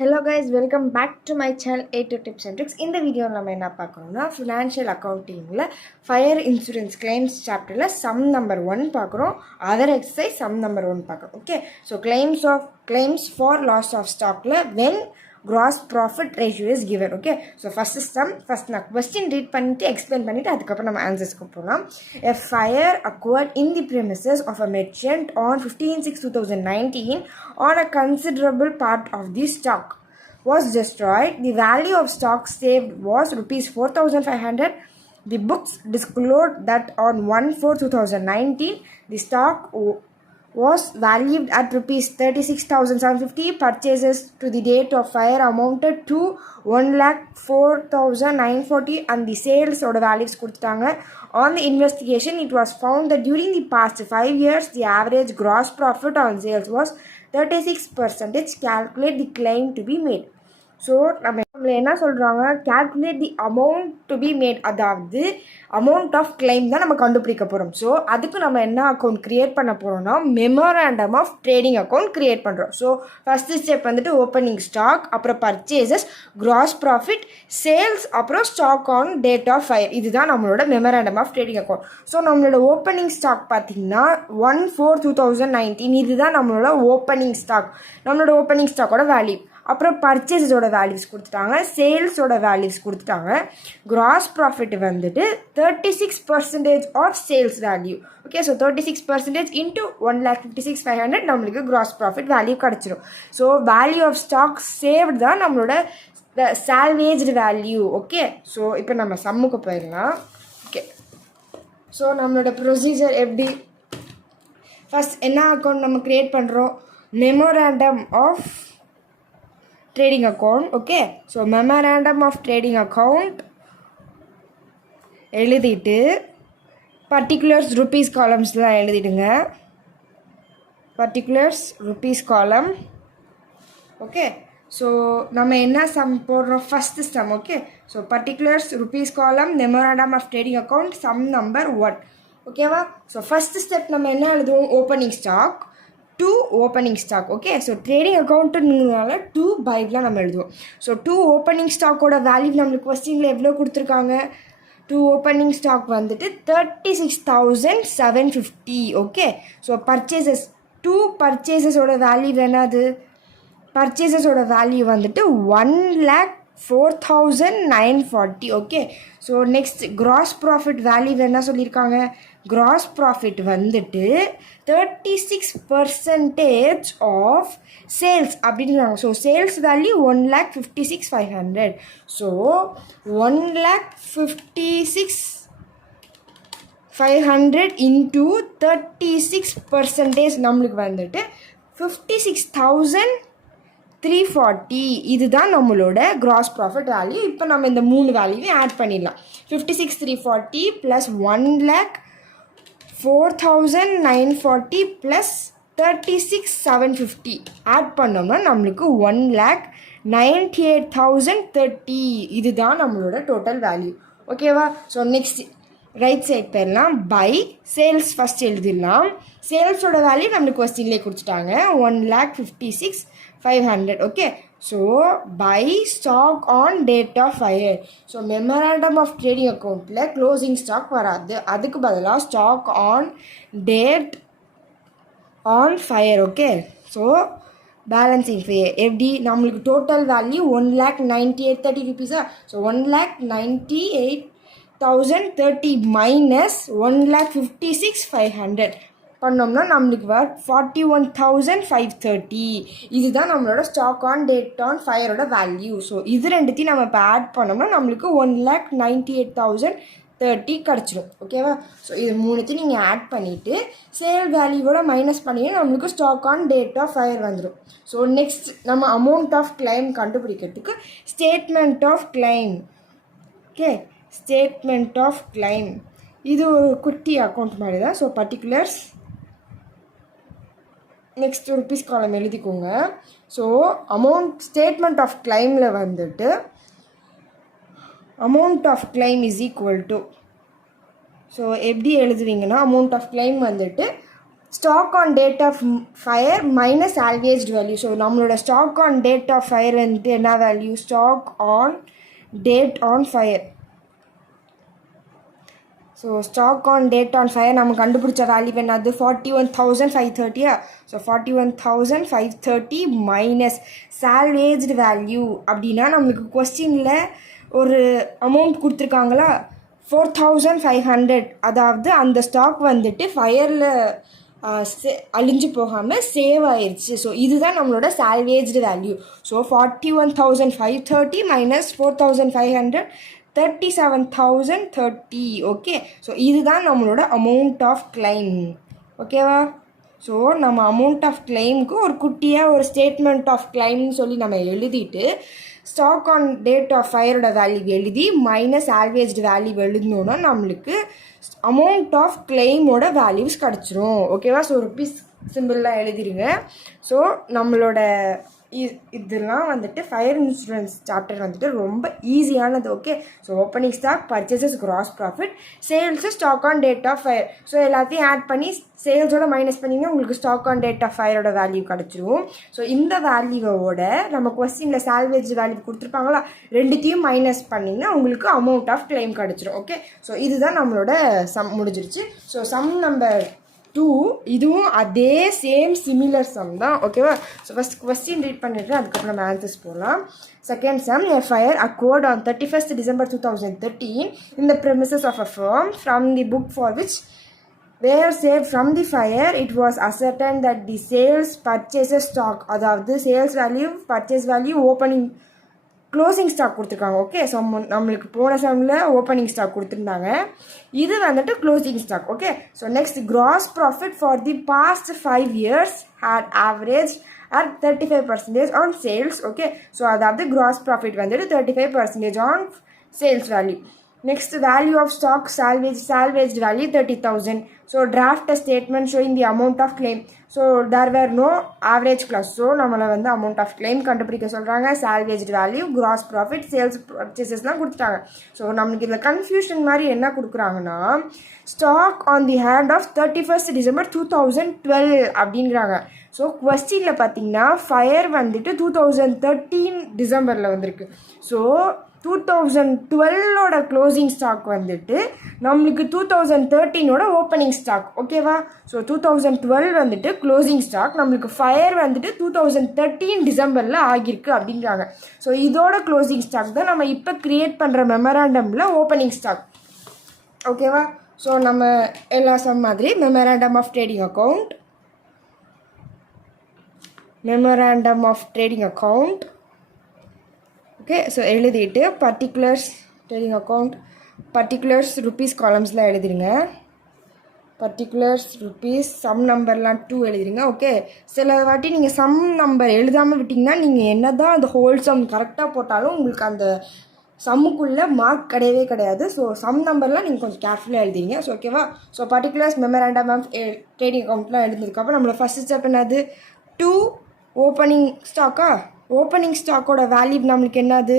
Hello guys, welcome back to my channel A2 Tips and Tricks. இந்த வீடியோவில் நம்ம என்ன பார்க்குறோம்னா ஃபினான்ஷியல் அக்கௌண்டிங்கில் ஃபயர் இன்சூரன்ஸ் கிளைம்ஸ் சாப்டரில் சம் நம்பர் 1 பார்க்குறோம். அதர் எக்ஸசைஸ் சம் நம்பர் 1 பார்க்குறோம். Okay, so claims for loss of ஸ்டாக்கில் when gross profit ratio is given. Okay, so first நான் question read பண்ணிட்டு explain பண்ணிட்டு அதுக்கப்புறம் நம்ம ஆன்சர்ஸ்க்கு போகலாம். A fire occurred in the premises of a merchant on 15/6/2019 on a considerable part of the stock was destroyed. The value of stock saved was rupees 4,500. The books disclosed that on 1/4/2019 the stock was valued at rupees 36,750. Purchases to the date of fire amounted to 1,04,940 and the sales or the values கொடுத்துட்டாங்க. On the investigation, it was found that during the past 5 years, the average gross profit on sales was 36%. Calculate the claim to be made. So நம்மள என்ன சொல்கிறாங்க, calculate the amount to be made, அதாவது amount of claim தான் நம்ம கண்டுபிடிக்க போகிறோம். So அதுக்கு நம்ம என்ன அக்கௌண்ட் க்ரியேட் பண்ண போகிறோம்னா memorandum of trading account create பண்ணுறோம். ஸோ ஃபஸ்ட்டு ஸ்டெப் வந்துட்டு ஓப்பனிங் ஸ்டாக், அப்புறம் பர்ச்சேசஸ், கிராஸ் ப்ராஃபிட், சேல்ஸ், அப்புறம் stock on date of fire. இதுதான் நம்மளோட memorandum of trading account. So நம்மளோட ஓப்பனிங் ஸ்டாக் பார்த்தீங்கன்னா 1/4/2019 இதுதான் நம்மளோட ஓப்பனிங் ஸ்டாக், நம்மளோட ஓப்பனிங் ஸ்டாக்கோட வேல்யூ. அப்புறம் பர்ச்சேஸோட வேல்யூஸ் கொடுத்துட்டாங்க, சேல்ஸோட வேல்யூஸ் கொடுத்துட்டாங்க. கிராஸ் ப்ராஃபிட் வந்துட்டு 36% of sales value. Okay, so 36% into 1,56,500 நம்மளுக்கு கிராஸ் ப்ராஃபிட் வேல்யூ கிடச்சிரும். So value of stock saved தான் நம்மளோட சால்வேஜ்டு வேல்யூ. ஓகே, ஸோ இப்போ நம்ம சம்முக்கு போயிடலாம். ஓகே, ஸோ நம்மளோட ப்ரொசீஜர் எப்படி, ஃபஸ்ட் என்ன அக்கௌண்ட் நம்ம க்ரியேட் பண்ணுறோம், memorandum of trading account. Okay, so memorandum of trading account எழுதிட்டு பர்டிகுலர்ஸ் ருபீஸ் காலம்ஸ்லாம் எழுதிடுங்க. Particulars rupees column. Okay, so நம்ம என்ன சம் போடுறோம், first sum. Okay, so particulars rupees column, memorandum of trading account, sum number 1. ஓகேவா? So first step நம்ம என்ன எழுதுவோம், opening stock to opening stock. Okay, so trading அக்கௌண்ட்டுனால 2 பைப்லாம் நம்ம எழுதுவோம். ஸோ 2 ஓப்பனிங் ஸ்டாக்கோட வேல்யூ நம்மளுக்கு கொஸ்டினில் எவ்வளோ கொடுத்துருக்காங்க, 2 ஓப்பனிங் ஸ்டாக் வந்துட்டு 36,750. ஓகே, ஸோ பர்ச்சேசஸ் 2 பர்ச்சேசஸோட வேல்யூ என்னது, பர்ச்சேசஸோட வேல்யூ வந்துட்டு 1,04,940. Okay, so next gross profit value என்ன சொல்லியிருக்காங்க, கிராஸ் ப்ராஃபிட் வந்துட்டு 36% ஆஃப் சேல்ஸ் அப்படின்றாங்க. So sales value 1,56,500. So 1,56,500 into 36% நம்மளுக்கு வந்துட்டு 56,340. இதுதான் நம்மளோட கிராஸ் ப்ராஃபிட் வேல்யூ. இப்போ நம்ம இந்த 3 வேல்யூவையும் ஆட் பண்ணிடலாம். 56,340 ப்ளஸ் 1,04,940 ப்ளஸ் 36,750 ஆட் பண்ணோம்னா நம்மளுக்கு 1,98,030. இதுதான் நம்மளோட டோட்டல் வேல்யூ. ஓகேவா? ஸோ நெக்ஸ்ட் ரைட் சைட் போயிடலாம். பை சேல்ஸ் ஃபஸ்ட் எழுதிடலாம். சேல்ஸோட வேல்யூ நம்மளுக்கு கொஸ்டின்லேயே கொடுத்துட்டாங்க, 1,56,500. Okay, so by stock on date of fire. So memorandum of trading அக்கௌண்ட்டில் க்ளோசிங் ஸ்டாக் வராது, அதுக்கு பதிலாக stock on date on fire. Okay, so balancing fire எப்படி, நம்மளுக்கு டோட்டல் வேல்யூ 1,98,030 ருபீஸா. ஸோ 1,98,030 மைனஸ் 1,56,500 பண்ணோம்னா நம்மளுக்கு 41,530. இதுதான் நம்மளோட ஸ்டாக் ஆன் டேட் ஆன் ஃபயரோட வேல்யூ. ஸோ இது ரெண்டுத்தையும் நம்ம இப்போ ஆட் பண்ணோம்னா நம்மளுக்கு 1,98,030 கிடச்சிடும். ஓகேவா? ஸோ இது 3த்தையும் நீங்கள் ஆட் பண்ணிவிட்டு சேல் வேல்யூவோட மைனஸ் பண்ணிங்கன்னா நம்மளுக்கு stock on date of fire வந்துடும். ஸோ நெக்ஸ்ட் நம்ம அமௌண்ட் ஆஃப் கிளைம் கண்டுபிடிக்கிறதுக்கு statement of claim. Okay, statement of claim இது ஒரு குட்டி அக்கௌண்ட் மாதிரி தான். So particulars next rupees column எழுதிக்கோங்க. ஸோ அமௌண்ட் ஸ்டேட்மெண்ட் ஆஃப் கிளைமில் வந்துட்டு amount of claim is equal to, so எப்படி எழுதுவீங்கன்னா அமௌண்ட் ஆஃப் கிளைம் வந்துட்டு stock on date of fire minus salvaged value. So நம்மளோட stock on date of fire வந்துட்டு என்ன value? Stock on date on fire. So stock on date on fire நம்ம கண்டுபிடிச்ச value என்னது? 41,530. So 41,530 minus salvaged value அப்படின்னா நம்மளுக்கு கொஸ்டினில் ஒரு அமௌண்ட் கொடுத்துருக்காங்களா 4,500. அதாவது அந்த ஸ்டாக் வந்துட்டு ஃபயரில் அழிஞ்சு போகாமல் சேவ் ஆயிடுச்சு. ஸோ இதுதான் நம்மளோட salvaged value. So 41,530 minus 4,500 37,030. Okay, so இதுதான் நம்மளோட அமௌண்ட் ஆஃப் கிளைம். ஓகேவா? ஸோ நம்ம அமௌண்ட் ஆஃப் கிளைமுக்கு ஒரு குட்டியாக ஒரு ஸ்டேட்மெண்ட் ஆஃப் கிளைம்னு சொல்லி நம்ம எழுதிட்டு ஸ்டாக் ஆன் டேட் ஆஃப் ஃபயரோட வேல்யூ எழுதி மைனஸ் சால்வேஜ்டு வேல்யூ எழுதினோன்னா நம்மளுக்கு அமௌண்ட் ஆஃப் கிளைமோட வேல்யூஸ் கிடச்சிரும். ஓகேவா? ஸோ ருப்பீஸ் சிம்பிளாக எழுதிருங்க. ஸோ நம்மளோட இதெல்லாம் வந்துட்டு ஃபயர் இன்சூரன்ஸ் சாப்டர் வந்துட்டு ரொம்ப ஈஸியானது. Okay, so opening stock, purchases, gross profit, sales, stock on date of fire. So எல்லாத்தையும் ஆட் பண்ணி சேல்ஸோட மைனஸ் பண்ணிங்கன்னா உங்களுக்கு ஸ்டாக் ஆன் டேட் ஆஃப் ஃபயரோட வேல்யூ கிடச்சிரும். ஸோ இந்த வேல்யூவோட நம்ம கொஸ்டினில் சால்வேஜ் வேல்யூ கொடுத்துருப்பாங்களா, ரெண்டுத்தையும் மைனஸ் பண்ணிங்கன்னா உங்களுக்கு அமௌண்ட் ஆஃப் கிளைம் கிடச்சிரும். ஓகே, ஸோ இதுதான் நம்மளோட சம் முடிஞ்சிருச்சு. ஸோ சம் நம்பர் 2 இதுவும் அதே சேம் சிமிலர் சம் தான். ஓகேவா? ஸோ ஃபஸ்ட் கொஸ்டின் ரீட் பண்ணிட்டு அதுக்கப்புறம் நம்ம ஆன்சர்ஸ் போகலாம். Second sum, a fire occurred on 31st December 2013 in the premises of a firm. From the book for which were saved from the fire, it was ascertained that the sales purchases stock, அதாவது sales value, purchase value, opening closing stock கொடுத்துருக்காங்க. Okay, so நம்மளுக்கு போன சம்மில் opening stock கொடுத்துருந்தாங்க, இது வந்துட்டு closing stock. Okay, so next gross profit for the past 5 years had averaged at 35% on sales. Okay, so அதாவது gross profit வந்துட்டு 35% on sales value. Next, value of stock salvaged value 30,000. So draft a statement showing the amount of claim. So there were no average clause. So நம்மளை வந்து amount of claim கண்டுபிடிக்க சொல்கிறாங்க. salvaged value, gross profit, sales purchasesலாம் கொடுத்துட்டாங்க. So நம்மளுக்கு இதில் confusion மாதிரி என்ன கொடுக்குறாங்கன்னா stock on the hand of 31st December 2012 அப்படிங்கிறாங்க. ஸோ கொஸ்டினில் பார்த்தீங்கன்னா ஃபயர் வந்துட்டு 2013 டிசம்பரில் வந்திருக்கு. ஸோ 2012ஓட க்ளோசிங் ஸ்டாக் வந்துட்டு நம்மளுக்கு 2013ஓட ஓப்பனிங் ஸ்டாக். ஓகேவா? ஸோ 2012 வந்துட்டு க்ளோசிங் ஸ்டாக், நம்மளுக்கு ஃபயர் வந்துட்டு 2013 டிசம்பரில் ஆகியிருக்கு அப்படின்றாங்க. ஸோ இதோட க்ளோசிங் ஸ்டாக் தான் நம்ம இப்போ க்ரியேட் பண்ணுற மெமராண்டமில் ஓப்பனிங் ஸ்டாக். ஓகேவா? ஸோ நம்ம எல்லா சம் மாதிரி memorandum of trading account, memorandum of trading account. Okay, so எழுதிட்டு particulars trading account, particulars rupees காலம்ஸில் எழுதிடுங்க. பர்டிகுலர்ஸ் ருப்பீஸ், சம் நம்பர்லாம் 2 எழுதிடுங்க. ஓகே, சில வாட்டி நீங்கள் சம் நம்பர் எழுதாமல் விட்டிங்கன்னா நீங்கள் என்ன தான் அந்த ஹோல் சம் கரெக்டாக போட்டாலும் உங்களுக்கு அந்த சம்முக்குள்ளே மார்க் கிடையவே கிடையாது. ஸோ சம் நம்பர்லாம் நீங்கள் கொஞ்சம் கேர்ஃபுல்லாக எழுதிங்க. ஸோ ஓகேவா? So particulars memorandum of trading அக்கௌண்ட்லாம் எழுதினதுக்கப்புறம் நம்மளோட ஃபஸ்ட் ஸ்டெப் என்னது? 2 ஓப்பனிங் ஸ்டாக்கா? ஓப்பனிங் ஸ்டாக்கோட வேல்யூ நம்மளுக்கு என்னது?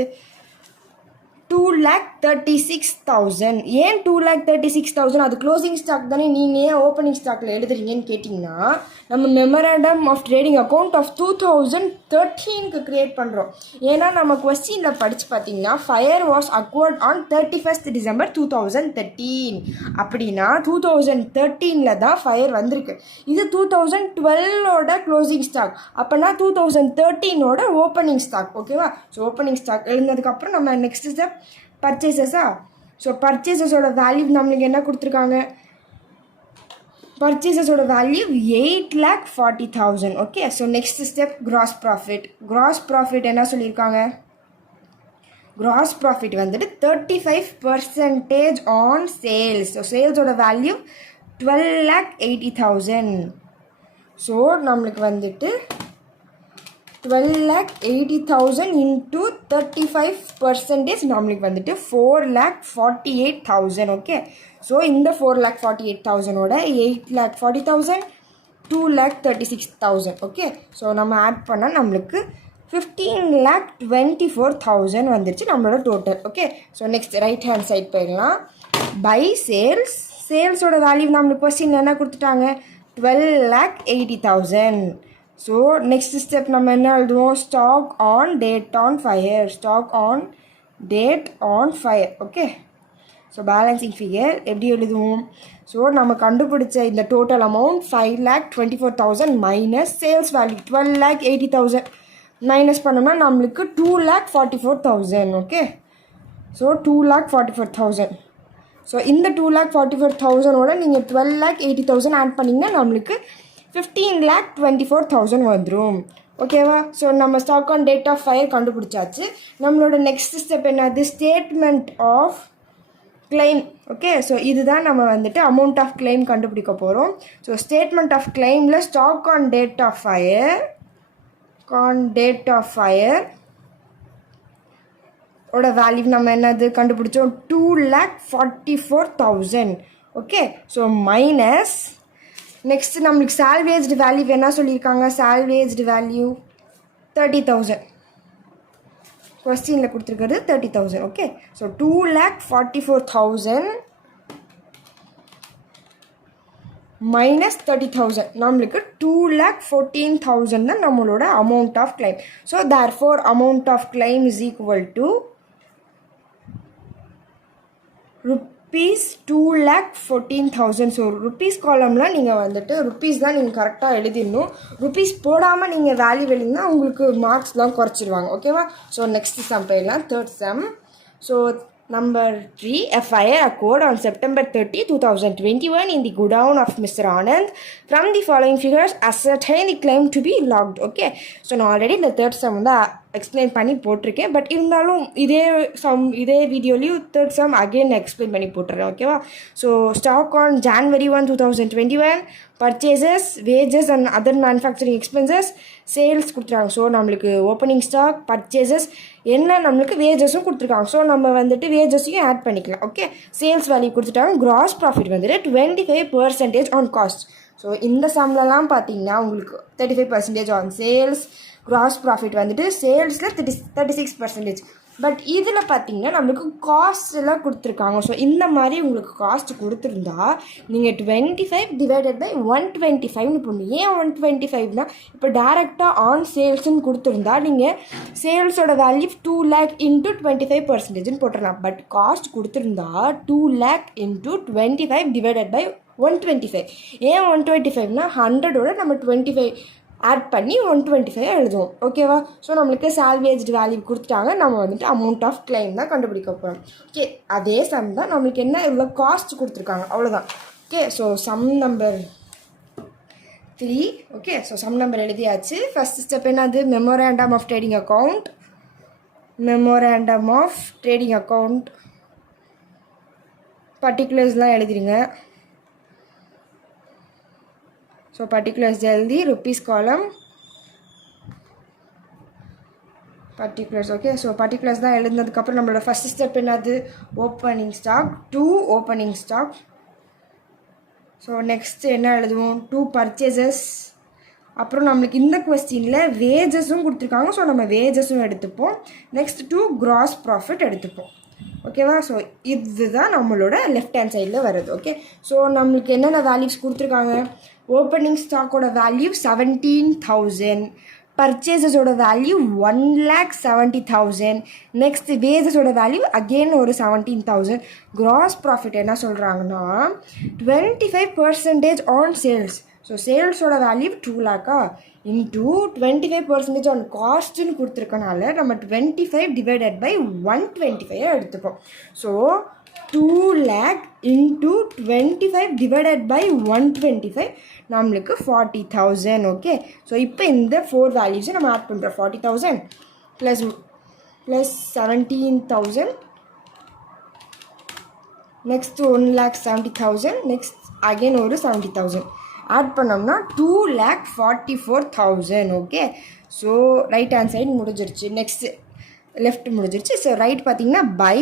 2,36,000. ஏன் 2,36,000? அது க்ளோசிங் ஸ்டாக் தானே. நீங்கள் ஏன் ஓப்பனிங் ஸ்டாக்கில் எழுதுறீங்கன்னு கேட்டிங்கன்னா நம்ம memorandum of trading account of 2013க்கு க்ரியேட் பண்ணுறோம். ஏன்னா நம்ம கொஸ்டினில் படித்து பார்த்தீங்கன்னா fire was occurred on 31st December 2013. அப்படின்னா 2013 தான் ஃபயர் வந்திருக்கு. இது 2012ஓட க்ளோசிங் ஸ்டாக், அப்போனா 2013ஓட ஓப்பனிங் ஸ்டாக். ஓகேவா? ஸோ ஓப்பனிங் ஸ்டாக் எழுந்ததுக்கப்புறம் நம்ம நெக்ஸ்ட் ஸ்டெப் பர்ச்சேசஸா? ஸோ பர்ச்சேசஸோட வேல்யூ நம்மளுக்கு என்ன கொடுத்துருக்காங்க? பர்ச்சேசஸோட value 8,40,000. Okay, so next step gross profit. Gross profit என்ன சொல்லியிருக்காங்க? கிராஸ் ப்ராஃபிட் வந்துட்டு 35% ஆன் சேல்ஸ். ஸோ சேல்ஸோட வேல்யூ 12,80,000. ஸோ நம்மளுக்கு வந்துட்டு 12,80,000 into 35% நம்மளுக்கு வந்துட்டு 4,48,000. ஓகே, ஸோ இந்த 4,48,000ஓட 8,40,000, 2,36,000. ஓகே, ஸோ நம்ம ஆட் பண்ணால் நம்மளுக்கு 15,24,000 வந்துருச்சு நம்மளோட total. Okay, so next right hand side போயிடலாம். பை சேல்ஸ், சேல்ஸோட வேல்யூ நம்மளுக்கு கொஸ்டின் என்ன கொடுத்துட்டாங்க? 12,80,000. ஸோ நெக்ஸ்ட் ஸ்டெப் நம்ம என்ன எழுதுவோம், stock on date on fire, stock on date on fire. Okay, so balancing figure எப்படி எழுதுவோம், ஸோ நம்ம கண்டுபிடிச்ச இந்த total amount 5,24,000 minus sales value 12,80,000 minus பண்ணோம்னா நம்மளுக்கு 2,44,000. Okay, so 2,44,000. ஸோ இந்த 2,44,000ஓட நீங்கள் 12,80,000 ஆட் பண்ணிங்கன்னா நம்மளுக்கு 15,24,000 வந்துடும். ஓகேவா, ஸோ நம்ம stock on date of fire கண்டுபிடிச்சாச்சு. நம்மளோட நெக்ஸ்ட் ஸ்டெப் என்னது, statement of claim. Okay, so இதுதான் நம்ம வந்துட்டு அமௌண்ட் ஆஃப் கிளைம் கண்டுபிடிக்க போகிறோம். ஸோ ஸ்டேட்மெண்ட் ஆஃப் கிளைமில் stock on date of fire ஓட வேல்யூ நம்ம என்னது கண்டுபிடிச்சோம், 2,44,000. ஓகே, ஸோ மைனஸ் நெக்ஸ்ட் நம்மளுக்கு சால்வேஜ்டு வேல்யூ என்ன சொல்லியிருக்காங்க, சால்வேஜ்டு வேல்யூ 30,000. கொஸ்டினில் கொடுத்துருக்கிறது 30,000. ஓகே, ஸோ 2,44,000 மைனஸ் 30,000 நம்மளுக்கு 2,14,000 தான் நம்மளோட amount of claim. So therefore amount of claim is equal to ₹2,14,000. So rupees காலம்லாம் நீங்கள் வந்துட்டு ருப்பீஸ் தான் நீங்கள் கரெக்டாக எழுதிடணும். ருப்பீஸ் போடாமல் நீங்கள் வேல்யூ எழுதினா உங்களுக்கு மார்க்ஸ்லாம் குறைச்சிடுவாங்க. ஓகேவா, ஸோ நெக்ஸ்ட் சம் போயிடலாம், third sum. So Number 3, a fire occurred on September 30, 2021 in the godown of Mr. Anand. From the following figures, ascertain the claim to be logged. Okay, so நான் already இந்த third sum வந்து explain பண்ணி போட்டிருக்கேன். But இருந்தாலும் இதே வீடியோலையும் third sum again explain பண்ணி போட்டுறேன். ஓகேவா, so stock on January 1, 2021, purchases, wages and other manufacturing expenses, sales கொடுத்துருக்காங்க. ஸோ நம்மளுக்கு ஓப்பனிங் ஸ்டாக், பர்ச்சேசஸ், என்ன நம்மளுக்கு வேஜஸும் கொடுத்துருக்காங்க. ஸோ நம்ம வந்துட்டு வேஜஸையும் ஆட் பண்ணிக்கலாம். ஓகே, சேல்ஸ் வேல்யூ கொடுத்துட்டாங்க. கிராஸ் ப்ராஃபிட் வந்துட்டு 25% ஆன் காஸ்ட். ஸோ இந்த சம்லலாம் பார்த்தீங்கன்னா உங்களுக்கு 35% ஆன் சேல்ஸ், கிராஸ் ப்ராஃபிட் வந்துட்டு சேல்ஸில் 36%. பட் இதில் பார்த்தீங்கன்னா நம்மளுக்கு காஸ்ட் எல்லாம் கொடுத்துருக்காங்க. ஸோ இந்த மாதிரி உங்களுக்கு காஸ்ட் கொடுத்துருந்தா நீங்கள் 25 டிவைடட் பை 125னு போடணும். ஏன் 125னா, இப்போ டேரெக்டாக ஆன் சேல்ஸ்ன்னு கொடுத்துருந்தா நீங்கள் சேல்ஸோட வேல்யூ 2 lakh இன்ட்டு 25%ன்னு போட்டுடலாம். பட் காஸ்ட் கொடுத்துருந்தா 2 lakh இன்ட்டு 25 டிவைடட் பை 125. ஏன் 125னா 100ஓட நம்ம 25 ஆட் பண்ணி 125 எழுதுவோம். ஓகேவா, ஸோ நம்மளுக்கு சால்வேஜ்டு வேல்யூ கொடுத்துட்டாங்க. நம்ம வந்துட்டு அமௌண்ட் ஆஃப் கிளைம் தான் கண்டுபிடிக்க போகிறோம். ஓகே, அதே சம் தான் நம்மளுக்கு என்ன இவ்வளோ காஸ்ட் கொடுத்துருக்காங்க, அவ்வளோதான். Okay, so sum number 3. Okay, so sum number எழுதியாச்சு. ஃபஸ்ட் ஸ்டெப் என்னது, மெமோரண்டம் ஆஃப் ட்ரேடிங் அக்கௌண்ட் பர்டிகுலர்ஸ்லாம் எழுதிடுங்க. ஸோ பர்டிகுலர்ஸ் எழுதி rupees column particulars. Okay, so particulars தான் எழுதுனதுக்கப்புறம் நம்மளோட ஃபஸ்ட் ஸ்டெப் என்னது, opening stock, 2 opening stock. So next என்ன எழுதுவோம், 2 பர்ச்சேசஸ். அப்புறம் நம்மளுக்கு இந்த கொஸ்டினில் வேஜஸும் கொடுத்துருக்காங்க. ஸோ நம்ம வேஜஸும் எடுத்துப்போம். நெக்ஸ்ட் 2 கிராஸ் ப்ராஃபிட் எடுத்துப்போம். ஓகேவா, ஸோ இதுதான் நம்மளோட லெஃப்ட் ஹேண்ட் சைடில் வருது. ஓகே, ஸோ நம்மளுக்கு என்னென்ன வேல்யூஸ் கொடுத்துருக்காங்க, ஓப்பனிங் ஸ்டாக்கோட வேல்யூ 17,000, பர்ச்சேசஸோட வேல்யூ 1,70,000, நெக்ஸ்ட் வேஜஸோட வேல்யூ அகெயின் ஒரு 17,000. கிராஸ் ப்ராஃபிட் என்ன சொல்கிறாங்கன்னா 25% ஆன் சேல்ஸ். ஸோ சேல்ஸோட வேல்யூ 2 lakh இன்ட்டு 25% ஆன் காஸ்ட்டுன்னு கொடுத்துருக்கனால நம்ம 25 டிவைடட் பை 125 எடுத்துப்போம். So 2 lakh into 25 divided by 125 நம்மளுக்கு 40,000. ஓகே, ஸோ இப்போ இந்த 4 வேல்யூஸை நம்ம ஆட் பண்ணுறோம். 40,000 ப்ளஸ் 17,000, நெக்ஸ்ட் 1,70,000, நெக்ஸ்ட் அகெயின் ஒரு 70,000 ஆட் பண்ணோம்னா 2,44,000. Okay, so right hand side முடிஞ்சிருச்சு. நெக்ஸ்ட் லெஃப்ட் முடிஞ்சிருச்சு. ஸோ ரைட் பார்த்தீங்கன்னா பை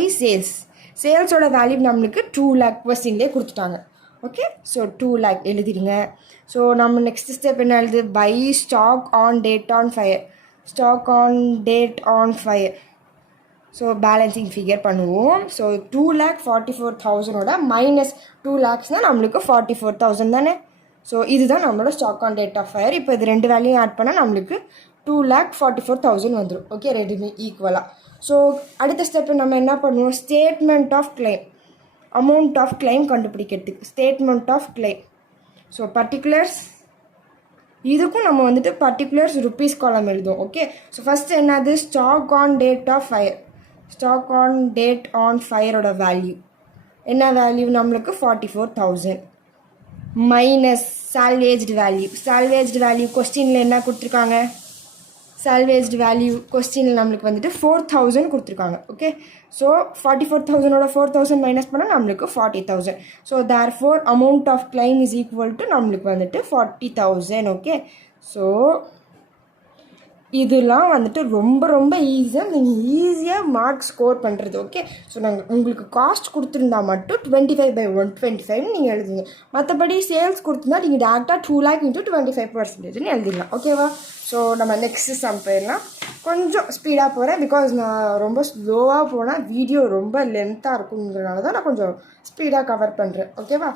சேல்ஸோட வேல்யூ நம்மளுக்கு 2 lakh கொஸ்டின்லேயே கொடுத்துட்டாங்க. ஓகே, ஸோ 2 lakh எழுதிடுங்க. ஸோ நம்ம நெக்ஸ்ட் ஸ்டெப் என்ன எழுது, by stock on date on fire. So balancing figure பண்ணுவோம். ஸோ 2,44,000ஓட மைனஸ் 2 lakhsனால் நம்மளுக்கு 44,000 தானே. ஸோ இதுதான் நம்மளோட stock on date of fire. இப்போ இது ரெண்டு வேல்யூயும் ஆட் பண்ணால் நம்மளுக்கு 2,44,000 வந்துடும். ஓகே, ரெண்டுமே ஈக்குவலாக. ஸோ அடுத்த ஸ்டெப்பு நம்ம என்ன பண்ணுவோம், statement of claim, amount of claim கண்டுபிடிக்கிறதுக்கு statement of claim. So particulars, இதுக்கும் நம்ம வந்துட்டு பர்டிகுலர்ஸ் ருப்பீஸ் காலம் எழுதுவோம். ஓகே, ஸோ ஃபஸ்ட்டு என்னது, stock on date of fire. Stock on date on ஃபயரோட வேல்யூ என்ன வேல்யூ, நம்மளுக்கு 44,000 minus salvaged value. Salvaged value கொஸ்டினில் என்ன கொடுத்துருக்காங்க, சால்வேஜ்டு வேல்யூ கொஸ்டினில் நம்மளுக்கு வந்துட்டு 4,000 கொடுத்துருக்காங்க. ஓகே, ஸோ 44,000ஓட 4,000 மைனஸ் பண்ணால் நம்மளுக்கு 40,000. So therefore amount of claim is equal to நம்மளுக்கு வந்துட்டு 40,000. ஓகே, ஸோ இதெல்லாம் வந்துட்டு ரொம்ப ரொம்ப ஈஸியாக நீங்கள் ஈஸியாக மார்க் ஸ்கோர் பண்ணுறது. ஓகே, ஸோ நாங்கள் உங்களுக்கு காஸ்ட் கொடுத்துருந்தா மட்டும் 25/125 நீங்கள் எழுதுங்க. மற்றபடி சேல்ஸ் கொடுத்துருந்தா நீங்கள் டேரெக்டாக 2 lakh into 25% எழுதிடலாம். ஓகேவா? ஸோ நம்ம நெக்ஸ்ட்டு சம் போயிடலாம். கொஞ்சம் ஸ்பீடாக போகிறேன், பிகாஸ் நான் ரொம்ப ஸ்லோவாக போனால் வீடியோ ரொம்ப லென்த்தாக இருக்குங்கிறனால தான் நான் கொஞ்சம் ஸ்பீடாக கவர் பண்ணுறேன். ஓகேவா?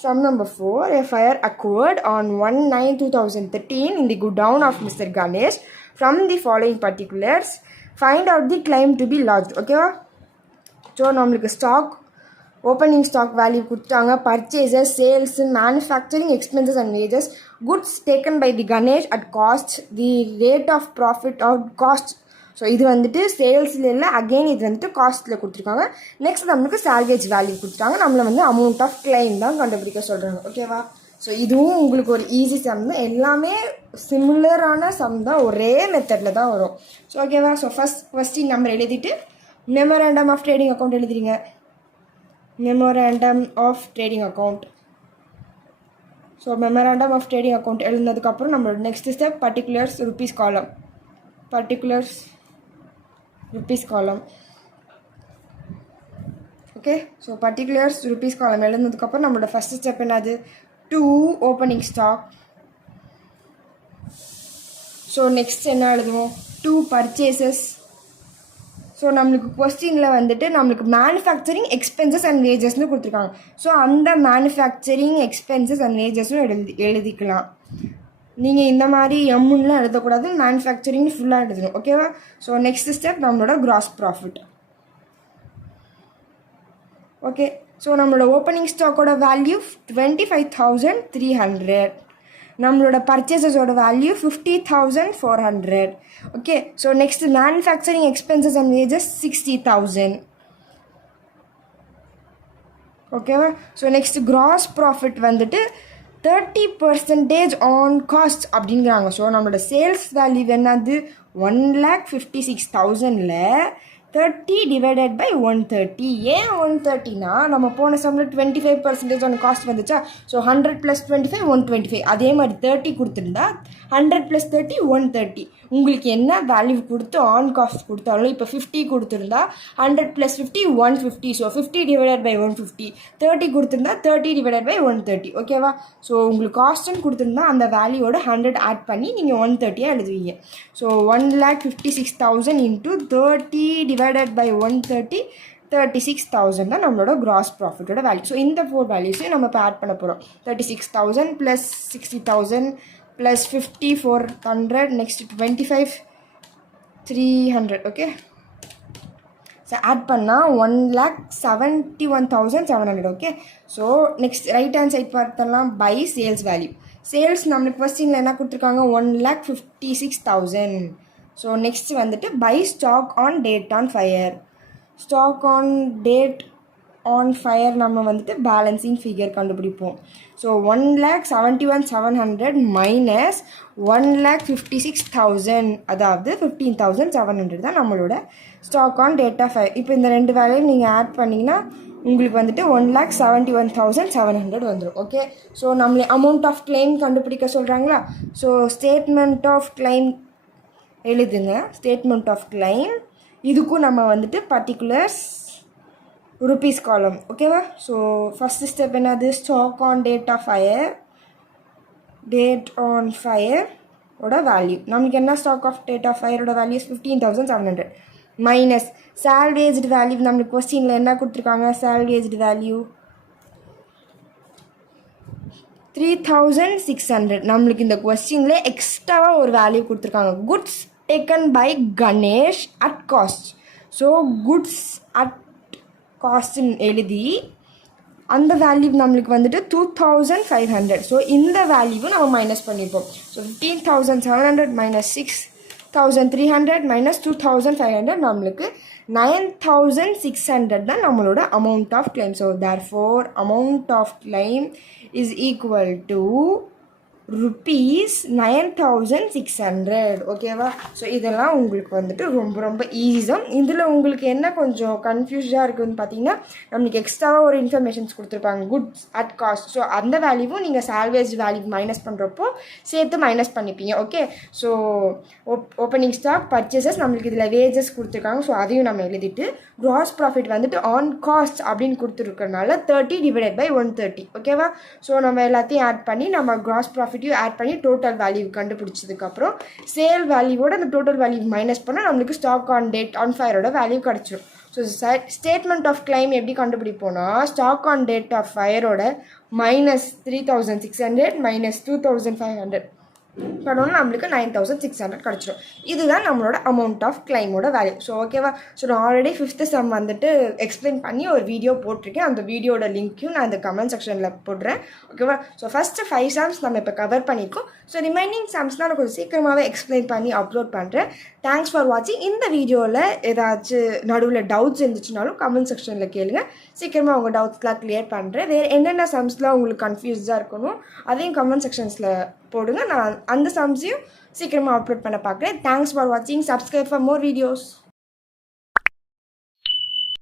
Sum number 4. A fire occurred on 1/9/2013 in the godown of Mr. Ganesh. From the following particulars, find out the claim to be lodged. Okay? So, நம்மளுக்கு ஸ்டாக் ஓப்பனிங் ஸ்டாக் வேல்யூ கொடுத்தாங்க, purchases, sales, manufacturing expenses and wages, goods taken by the Ganesh at cost, the rate of profit out cost. So இது வந்துட்டு சேல்ஸில் இல்லை, again இது வந்துட்டு காஸ்ட்டில் கொடுத்துருக்காங்க. Next நம்மளுக்கு salvage value கொடுத்துட்டாங்க, நம்மளை வந்து அமௌண்ட் ஆஃப் கிளைம் தான் கண்டுபிடிக்க சொல்கிறாங்க. ஓகேவா? ஸோ இதுவும் உங்களுக்கு ஒரு ஈஸி சம் தான், எல்லாமே சிமிலரான சம் தான், ஒரே மெத்தடில் தான் வரும். ஸோ ஓகேவா? ஸோ ஃபஸ்ட் கொஸ்டின் நம்பர் எழுதிட்டு மெமோரண்டம் ஆஃப் ட்ரேடிங் அக்கௌண்ட் எழுதிடுங்க. Memorandum of trading account. So memorandum of trading account எழுதினதுக்கப்புறம் நம்மளோட next step particulars rupees column. பர்டிகுலர்ஸ் rupees column. Okay, so particulars rupees column எழுதுனதுக்கப்புறம் நம்மளோட ஃபஸ்ட் ஸ்டெப் என்னது, 2 opening stock. So next என்ன எழுதுவோம், 2 purchases. So நம்மளுக்கு கொஸ்டினில் வந்துட்டு நம்மளுக்கு மேனுஃபேக்சரிங் எக்ஸ்பென்சஸ் அண்ட் வேஜஸ்னு கொடுத்துருக்காங்க. ஸோ அந்த மேனுஃபேக்சரிங் எக்ஸ்பென்சஸ் அண்ட் வேஜஸும் எழுதிக்கலாம். நீங்கள் இந்த மாதிரி எம்முன்னெலாம் எழுதக்கூடாது, மேனுஃபேக்சரிங் ஃபுல்லாக எழுதணும். ஓகேவா? ஸோ நெக்ஸ்ட் ஸ்டெப் நம்மளோட கிராஸ் ப்ராஃபிட். ஓகே, ஸோ நம்மளோட ஓப்பனிங் ஸ்டாக்கோட வேல்யூ 25,300. நம்மளோட பர்ச்சேசஸோட value 50,400. Okay, so next manufacturing expenses and wages 60,000. ஓகேவா? ஸோ நெக்ஸ்ட் கிராஸ் ப்ராஃபிட் வந்துட்டு 30% ஆன் காஸ்ட் அப்படிங்கிறாங்க. ஸோ நம்மளோட சேல்ஸ் வேல்யூ என்னது, 1,56,000ல் 30 divided by 130. ஏன் 130னா நம்ம போன சம்மில் 25% ஆன் காஸ்ட் வந்துச்சா. ஸோ 100 + 25 125. அதே மாதிரி 30 கொடுத்துருந்தா 100 + 30 130. உங்களுக்கு என்ன வேல்யூ கொடுத்து ஆன் காஸ்ட் கொடுத்தாலும், இப்போ 50 கொடுத்துருந்தா 100 + 50 150. So 50 divided by 150. 30 கொடுத்துருந்தா 30 divided by 130. ஓகேவா? ஸோ உங்களுக்கு காஸ்ட்னு கொடுத்துருந்தா அந்த வேல்யூவோட 100 ஆட் பண்ணி நீங்கள் 130 எழுதுவீங்க. ஸோ 1,56,000 into 30 divided by 130, 36,000 தான் நம்மளோட கிராஸ் ப்ராஃபிட்டோட வேல்யூ. ஸோ இந்த 4 வேல்யூஸையும் நம்ம இப்போ ஆட் பண்ண போகிறோம். 36,000 + 60,000 + 50 400, நெக்ஸ்ட் 25 300. ஓகே, ஸோ ஆட் பண்ணால் 1,71,700. Okay, so next right hand side பார்த்தலாம் பை சேல்ஸ் வேல்யூ. சேல்ஸ் நம்மளுக்கு கொஸ்டினில் என்ன கொடுத்துருக்காங்க, 1,56,000. ஸோ நெக்ஸ்ட் வந்துட்டு by stock on date on fire. Stock on date on fire நம்ம வந்துட்டு பேலன்சிங் ஃபிகர் கண்டுபிடிப்போம். ஸோ 1,71,700 மைனஸ் 1,56,000, அதாவது 15,700 தான் நம்மளோட stock on date of fire. இப்போ இந்த ரெண்டு வேலையும் நீங்கள் ஆட் பண்ணிங்கன்னா உங்களுக்கு வந்துட்டு 1,71,700 வந்துடும். ஓகே, ஸோ நம்மளே அமௌண்ட் ஆஃப் கிளைம் கண்டுபிடிக்க சொல்கிறாங்களா. ஸோ ஸ்டேட்மெண்ட் ஆஃப் கிளைம் எழுதுங்க. ஸ்டேட்மெண்ட் ஆஃப் கிளைம், இதுக்கும் நம்ம வந்துட்டு பர்டிகுலர்ஸ் ருப்பீஸ் காலம். ஓகேவா? ஸோ ஃபஸ்ட்டு ஸ்டெப் என்னது, stock on date of fire. Date on fire ஓட வேல்யூ நமக்கு என்ன, ஸ்டாக் ஆஃப் டேட் ஆஃப் ஃபயரோட வேல்யூ 15,700 மைனஸ் சால்வேஜ்டு வேல்யூ. நம்மளுக்கு கொஸ்டினில் என்ன கொடுத்துருக்காங்க, சால்வேஜ்டு வேல்யூ 3600. நம்மளுக்கு இந்த கொஸ்டின்ல எக்ஸ்ட்ராவாக ஒரு வேல்யூ கொடுத்துருக்காங்க. Goods taken by Ganesh at cost. So goods at காஸ்ட்னு எழுதி அந்த வேல்யூ நம்மளுக்கு வந்துட்டு 2500. ஸோ இந்த வேல்யூவும் நம்ம மைனஸ் பண்ணிப்போம். ஸோ 15,700 மைனஸ் 6,300 மைனஸ் 2,500 நம்மளுக்கு 9,600 தான் நம்மளோட amount of claim. So therefore amount of claim is equal to ₹9,600. ஓகேவா? ஸோ இதெல்லாம் உங்களுக்கு வந்துட்டு ரொம்ப ரொம்ப ஈஸி தான். இதில் உங்களுக்கு என்ன கொஞ்சம் கன்ஃபியூஸாக இருக்குதுன்னு பார்த்தீங்கன்னா, நம்மளுக்கு எக்ஸ்ட்ராவாக ஒரு இன்ஃபர்மேஷன்ஸ் கொடுத்துருப்பாங்க, குட்ஸ் அட் காஸ்ட். ஸோ அந்த வேல்யூவும் நீங்கள் சால்வேஜ் வேல்யூ மைனஸ் பண்ணுறப்போ சேர்த்து மைனஸ் பண்ணிப்பீங்க. Okay, so opening stock purchases நம்மளுக்கு இதில் வேஜஸ் கொடுத்துருக்காங்க. ஸோ அதையும் நம்ம எழுதிட்டு க்ராஸ் ப்ராஃபிட் வந்துட்டு ஆன் காஸ்ட் அப்படின்னு கொடுத்துருக்கறனால 30/130. ஓகேவா? ஸோ நம்ம எல்லாத்தையும் ஆட் பண்ணி நம்ம க்ராஸ் ப்ராஃபிட் ஆட் பண்ணி டோட்டல் வேல்யூ கண்டுபிடிச்சதுக்கப்புறம் சேல் வேல்யூவோட அந்த டோட்டல் வேல்யூ மைனஸ் பண்ணால் நம்மளுக்கு ஸ்டாக் ஆன் டேட் ஆன் ஃபயரோட வேல்யூ கிடச்சிடும். ஸோ ஸ்டேட்மெண்ட் ஆஃப் கிளைம் எப்படி கண்டுபிடிப்போம்னா, ஸ்டாக் ஆன் டேட் ஆஃப் ஃபயரோட மைனஸ் 3600 மைனஸ் 2500 பண்ணோன்னா நம்மளுக்கு 9600 கிடச்சிடும். இதுதான் நம்மளோட அமௌண்ட் ஆஃப் கிளைமோட வேல்யூ. ஸோ ஓகேவா? ஸோ நான் ஆல்ரெடி 5th சம் வந்துட்டு எக்ஸ்பிளைன் பண்ணி ஒரு வீடியோ போட்டிருக்கேன். அந்த வீடியோட லிங்க்கையும் நான் இந்த கமெண்ட் செக்ஷனில் போடுறேன். ஓகேவா? ஸோ ஃபஸ்ட்டு 5 சம்ஸ் நம்ம இப்போ கவர் பண்ணியிருக்கோம். ஸோ ரிமைனிங் சம்ஸ்லாம் நான் கொஞ்சம் சீக்கிரமாகவே எக்ஸ்பிளைன் பண்ணி அப்லோட் பண்ணுறேன். தேங்க்ஸ் ஃபார் வாட்சிங். இந்த வீடியோவில் ஏதாச்சும் நடுவில் டவுட்ஸ் இருந்துச்சுனாலும் கமெண்ட் செக்ஷனில் கேளுங்க. சீக்கிரமாக உங்கள் டவுட்ஸ்லாம் கிளியர் பண்ணுறேன். வேறு என்னென்ன சம்ஸ்லாம் உங்களுக்கு கன்ஃபியூஸ்டாக இருக்கணும் அதையும் கமெண்ட் செக்ஷன்ஸில் போடுங்க. நான் அந்த சம்ஸையும் சீக்கிரமாக அப்லோட் பண்ண பார்க்குறேன். தேங்க்ஸ் ஃபார் வாட்சிங். Subscribe for more videos.